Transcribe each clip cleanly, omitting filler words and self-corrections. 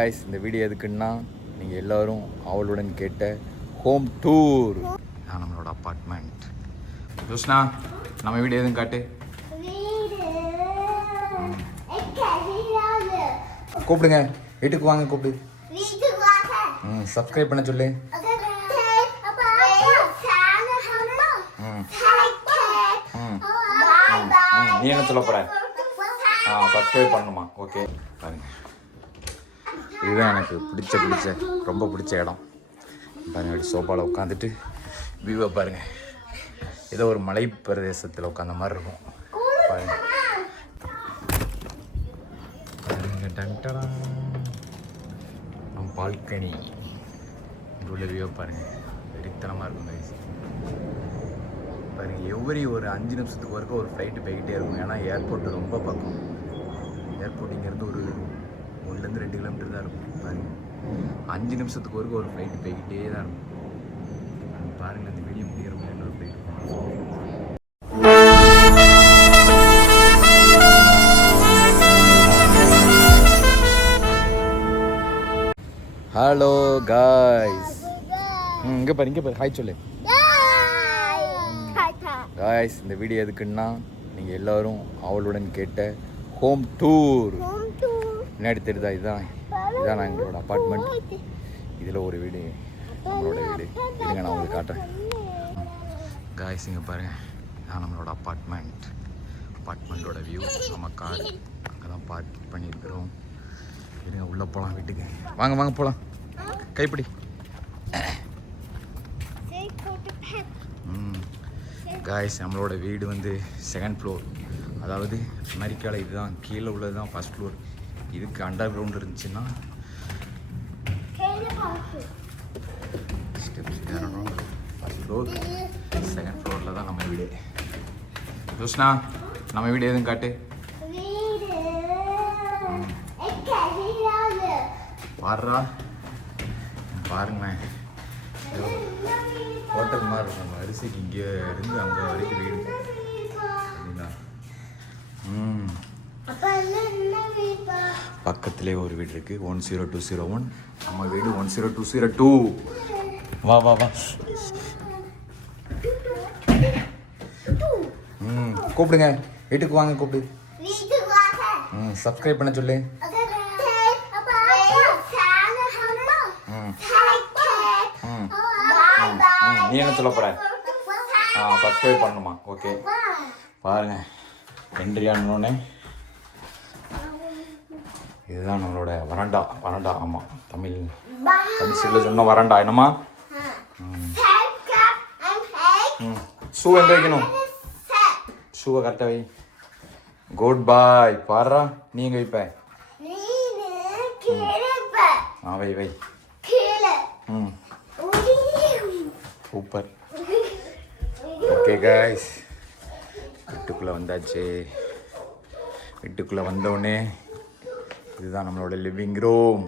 Guys, இந்த video எதுக்குன்னா நீங்கள் எல்லோரும் அவளுடன் கேட்ட ஹோம் டூர் தான் நம்மளோட அப்பார்ட்மெண்ட். ஜோஷ்னா, நம்ம வீடியோ எதுவும் காட்டு. கூப்பிடுங்க, வீட்டுக்கு வாங்க, கூப்பிடு. சப்ஸ்கிரைப் பண்ண சொல்லு. நீ என்ன சொல்ல போற? சப்ஸ்கிரைப் பண்ணணுமா? ஓகே, பாருங்க, இதுதான் எனக்கு பிடிச்ச ரொம்ப பிடிச்ச இடம். பாருங்க, அப்படி சோஃபாவில் உட்காந்துட்டு வியூவை பாருங்க. ஏதோ ஒரு மலை பிரதேசத்தில் உட்காந்த மாதிரி இருக்கும். பாருங்க பாருங்க, நம்ம பால்கனி இங்கே உள்ள வியூவை பாருங்க. வெறித்தனமாக இருக்கும் கைஸ். பாருங்க, எவ்வரி ஒரு 5 நிமிஷத்துக்கு வரைக்கும் ஒரு ஃப்ளைட்டு போய்கிட்டே இருக்கும். ஏன்னா ஏர்போர்ட் ரொம்ப பக்கம். ஏர்போர்ட் இங்கேருந்து ஒரு 1-2 கிலோமீட்டர் தான் இருக்கும். பாருங்க, 5 நிமிஷத்துக்கு வரைக்கும் ஒரு ஃப்ளைட்டு போய்கிட்டே தான் இருக்கும். பாருங்கள், அந்த வீடியோ முடிகிற மாதிரி இன்னொரு ஃப்ளைட். ஹலோ காய்ஸ், இங்கே பாரு ஹாய் சொல்லு. காய்ஸ், இந்த வீடியோ எதுக்குன்னா நீங்கள் எல்லோரும் அவளுடன் கேட்ட ஹோம் டூர். முன்னாடி தெரியுதா? இதுதான் எங்களோட அப்பார்ட்மெண்ட். இதில் ஒரு வீடு, நம்மளோட வீடு. இருங்க, நான் உங்களுக்கு காட்டுறேன். காய்ஸ், இங்கே பாருங்கள், இதுதான் நம்மளோட அப்பார்ட்மெண்ட்டோட வியூ. நம்ம கார் அங்கே தான் பார்க் பண்ணியிருக்கிறோம். இருங்க, உள்ளே போகலாம் வீட்டுக்கு. வாங்க போகலாம். கைப்பிடி. காய்ஸ், நம்மளோட வீடு வந்து 2nd ஃப்ளோர். அதாவது அமெரிக்காவில் இதுதான் கீழே உள்ளது தான் 1st ஃப்ளோர். இதுக்கு அண்டர் கிரவுண்ட் இருந்துச்சுன்னா ஸ்டெப்ஸ் ஏறணும். 1st ஃப்ளோர், 2nd ஃப்ளோரில் தான் நம்ம வீடு. ஜோஷ்னா, நம்ம வீடு எதுவும் காட்டு. பாருங்களேன், ஹோட்டல் மாதிரி இருக்கும். அரிசிக்கு இங்கே இருந்து அங்கே வரைக்கும் வீடு. பக்கத்துலேயே ஒரு வீடு இருக்குது, 10201. நம்ம வீடு 10202. வா கூப்பிடுங்க, வீட்டுக்கு வாங்க, கூப்பிடு. சப்ஸ்கிரைப் பண்ண சொல்லு. நீ என்ன சொல்ல போற? சப்ஸ்கிரைப் பண்ணணுமா? ஓகே, பாருங்க, என்ட்ரி ஆனோடனே இதுதான் நம்மளோட வராண்டா. ஆமாம், தமிழ் சொல்ல சொன்ன வராண்டா. என்னம்மா? ஷூ எங்கே வைக்கணும்? ஷூவை கரெக்டாக வை. குட் பாய். பாடுறா, நீ எங்கே வைப்ப? வை. சூப்பர். ஓகே காய்ஸ், வீட்டுக்குள்ளே வந்தாச்சு. வீட்டுக்குள்ளே வந்தோடனே இதுதான் நம்மளோட லிவிங் ரூம்.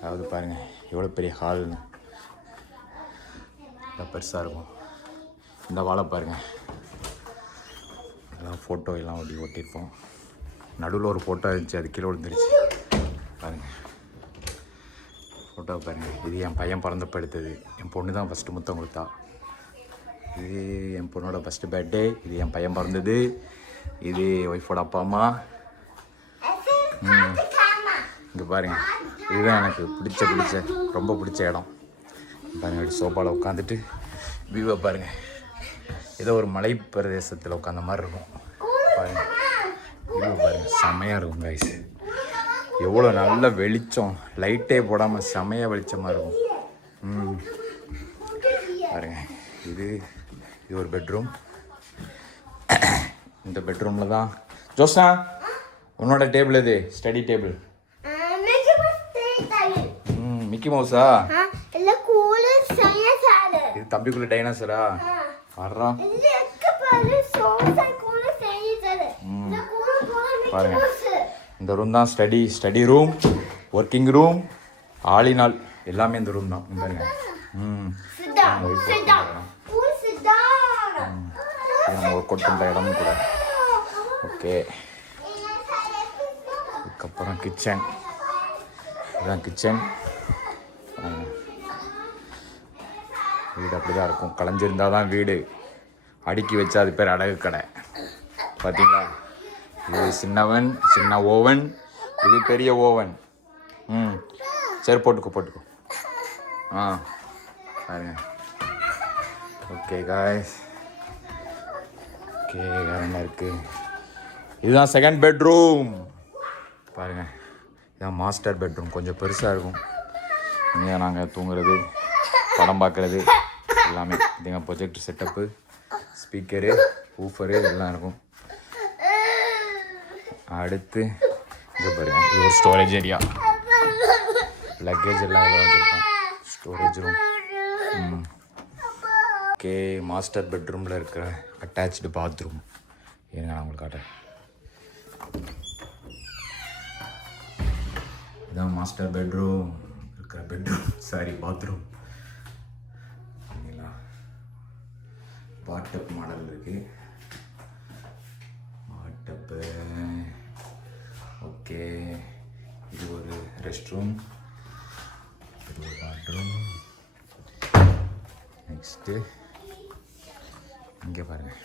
அதாவது பாருங்கள், எவ்வளோ பெரிய ஹால்னு. நல்லா பெருசாக இருக்கும். இந்த வாழை பாருங்கள், எல்லாம் ஃபோட்டோ எல்லாம் ஒட்டியிருப்போம். நடுவில் ஒரு ஃபோட்டோ இருந்துச்சு, அது கீழே விழுந்துருச்சு. பாருங்கள், ஃபோட்டோ பாருங்கள். இது என் பையன் பிறந்தப்ப எடுத்தது. என் பொண்ணு தான் ஃபஸ்ட்டு முத்தம் கொடுத்தா. இது என் பொண்ணோட ஃபஸ்ட்டு பர்த்டே. இது என் பையன் பிறந்தது. இது ஒய்ஃபோட அப்பா அம்மா. இங்கே பாருங்கள், இதுதான் எனக்கு பிடிச்ச ரொம்ப பிடிச்ச இடம். பாருங்கள், அப்படி சோஃபாவில் உட்காந்துட்டு வியூவை பாருங்கள். ஏதோ ஒரு மலை பிரதேசத்தில் உட்காந்த மாதிரி இருக்கும். பாருங்கள், வியூவை பாருங்கள், செம்மையாக இருக்கும் கைஸ். எவ்வளோ நல்ல வெளிச்சம், லைட்டே போடாமல் செமையாக வெளிச்சமாக இருக்கும். பாருங்க, இது ஒரு பெட்ரூம். இந்த பெட்ரூமில் தான் ஜோஸ்னா, உன்னோட டேபிள் எது? Study table. மிக்கி மவுஸா? இது தம்பிக்குள்ள டைனோசரா? வர்றா. பாருங்க, இந்த ரூம் தான் ஸ்டடி ரூம், ஒர்க்கிங் ரூம், ஆளினால் எல்லாமே இந்த ரூம் தான். பாருங்க, நம்ம ஒர்க் அவுட் பண்ணுற இடமும் கூட. ஓகே, அதுக்கப்புறம் கிச்சன். இதுதான் கிச்சன். வீடு அப்படி தான் இருக்கும். கலைஞ்சிருந்தால் தான் வீடு. அடுக்கி வச்சா அது பேர் அடகு கடை. பார்த்தீங்களா? இது சின்ன ஓவன், இது பெரிய ஓவன். சரி போட்டுக்கோ. பாருங்க. Okay guys. ஓகே, வேறு என்ன இருக்குது? இதுதான் செகண்ட் பெட்ரூம். பாருங்கள், இதுதான் மாஸ்டர் பெட்ரூம். கொஞ்சம் பெருசாக இருக்கும். இங்கே நாங்கள் தூங்குறது, படம் பார்க்குறது எல்லாமே. இதுங்க ப்ரொஜெக்டர் செட்டப்பு, ஸ்பீக்கரு, ஊஃபரு எல்லாம் இருக்கும். அடுத்து இங்கே பாருங்கள், இது ஒரு ஸ்டோரேஜ் ஏரியா. லக்கேஜ் எல்லாம் எல்லாம் வச்சுருக்கோம். Storage room. ஓகே, மாஸ்டர் பெட்ரூமில் இருக்கிற அட்டாச்சு பாத்ரூம். ஏங்க நான் உங்களுக்கு காட்டுறேன். இதுதான் மாஸ்டர் பெட்ரூம் இருக்கிற பாத்ரூம். பாட்டப் மாடல் இருக்குது. பாட்டப்பு. ஓகே, இது ஒரு ரெஸ்ட் ரூம், இது ஒரு பாத்ரூம். நெக்ஸ்ட்டு இங்கே பாருங்கள்,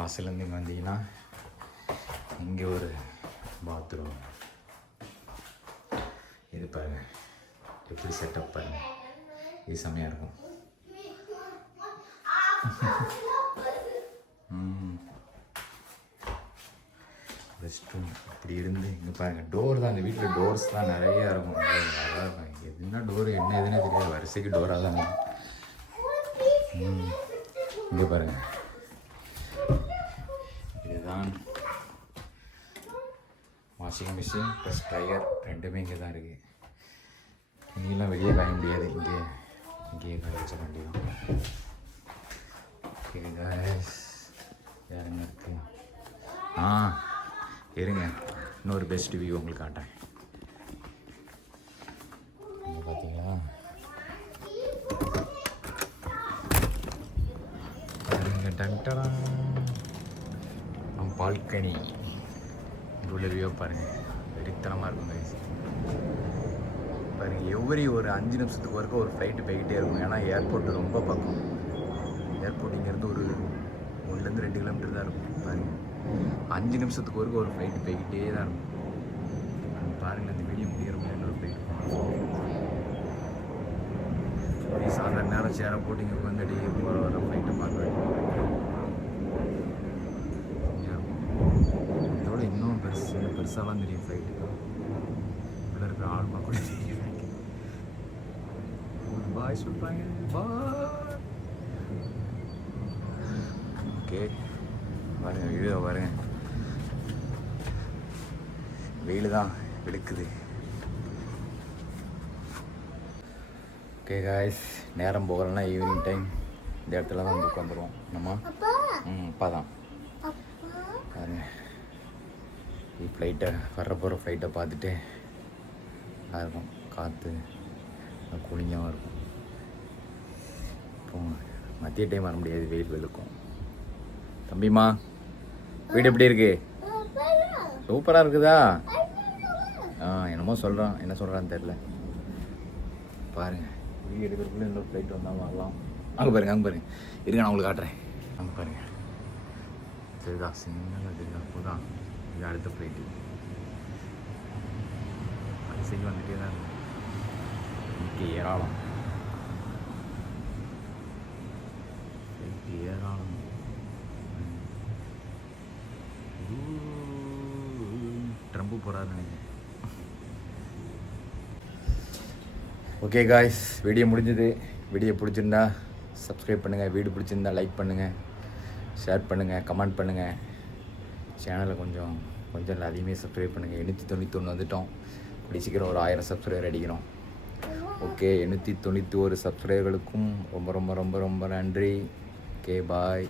வாசலேருந்து இங்கே வந்தீங்கன்னா இங்கே ஒரு பாத்ரூம். இது பாருங்கள் எப்படி செட்டப் பாருங்கள், இது செம்மையாக இருக்கும். ரெஸ்ட் ரூம் இப்படி இருந்து இங்கே பாருங்கள். டோர் தான், இந்த வீட்டில் டோர்ஸ் தான் நிறையா இருக்கும். எதுனா டோர் என்ன எதுனே தெரியாது, வரிசைக்கு டோராக தான் இருக்கும். இங்கே பாருங்கள், இதுதான் வாஷிங் மிஷின் ப்ளஸ் ட்ரையர் ரெண்டுமே இங்கே தான் இருக்குது. இங்கெல்லாம் வெளியே காய முடியாது, இங்கேயே காய வச்ச வேண்டியதான். ஓகே गाइस, வேறு என்ன இருக்குது? இருங்க, இன்னொரு பெஸ்ட் வியூ உங்களுக்கு காட்டுறேன். பார்த்தீங்களா? பால்கனி உள்ள வியூ பாருங்கள், வெறித்தனமாக இருக்கும் கைஸ். பாருங்கள், எவ்வரி ஒரு 5 நிமிஷத்துக்கு வரைக்கும் ஒரு ஃப்ளைட்டு போய்கிட்டே இருக்கும். ஏன்னா ஏர்போர்ட் ரொம்ப பக்கம். ஏர்போர்ட் இங்கேருந்து ஒரு 1-2 கிலோமீட்டர் தான் இருக்கும். பாருங்கள், 5 நிமிஷத்துக்கு வரைக்கும் ஒரு ஃப்ளைட்டு போய்கிட்டே தான் இருக்கும். பாருங்கள், அந்த வீடியோ முடிகிறவங்க இன்னொரு ஃப்ளைட் சாதாரண நேரம் சேரை போட்டு இங்கே உட்காந்துடி போகிற வர ஃப்ளைட்டை பார்க்க வேண்டும். இதோட இன்னும் பெருசாலாம் தெரியும் ஃப்ளைட்டு. உள்ள இருக்கிற ஆள் கூட தெரியும். பாய் சொல்கிறாங்க, பாய். ஓகே, பாருங்கள் வீடியோ பாருங்கள். வெயில் தான் வெளுக்குது. ஓகே காய்ஸ், நேரம் போகலன்னா ஈவினிங் டைம் இந்த இடத்துல தான் வந்து உட்காந்துருவோம் நம்ம. அப்பா தான் பாருங்க, ஃப்ளைட்டை போகிற ஃப்ளைட்டை பார்த்துட்டு நல்லா இருக்கும். காற்று கூலிங்காகவும் இருக்கும். இப்போ மதிய டைம் வர முடியாது, வெயில் வெளுக்கும். தம்பிம்மா, வீடு எப்படி இருக்கு? சூப்பராக இருக்குதா? என்னமோ சொல்கிறான், என்ன சொல்கிறான்னு தெரில. பாருங்கள், வீடு எடுக்கிறதுக்குள்ளே இன்னொரு ஃப்ளைட் வந்தாலும் வரலாம். அங்கே பாருங்கள் இருங்க, நான் உங்களுக்கு காட்டுறேன். அங்கே பாருங்கள், சரிதா? சின்னதாக தெரியுதா? அப்போதான் இது அடுத்த ஃப்ளைட்டு. வரிசைக்கு வந்துட்டே தான் இருக்கும். இங்கே ஏராளம் ஃப்ளைட்டு, ஏராளம். ட்ரம்ப்பு போகிறாரு நினைக்கிறேன். ஓகே காய்ஸ், வீடியோ முடிஞ்சது. வீடியோ பிடிச்சிருந்தா சப்ஸ்கிரைப் பண்ணுங்கள், வீடியோ பிடிச்சிருந்தா லைக் பண்ணுங்கள், ஷேர் பண்ணுங்கள், கமெண்ட் பண்ணுங்கள். சேனலை கொஞ்சம் இல்லை அதிகமாக சப்ஸ்கிரைப் பண்ணுங்கள். 891 வந்துட்டோம். இப்படி சீக்கிரம் ஒரு 1000 சப்ஸ்கிரைபர் அடிக்கணும். ஓகே, 891 சப்ஸ்கிரைபர்களுக்கும் ரொம்ப ரொம்ப ரொம்ப ரொம்ப நன்றி. ஓகே, பாய்.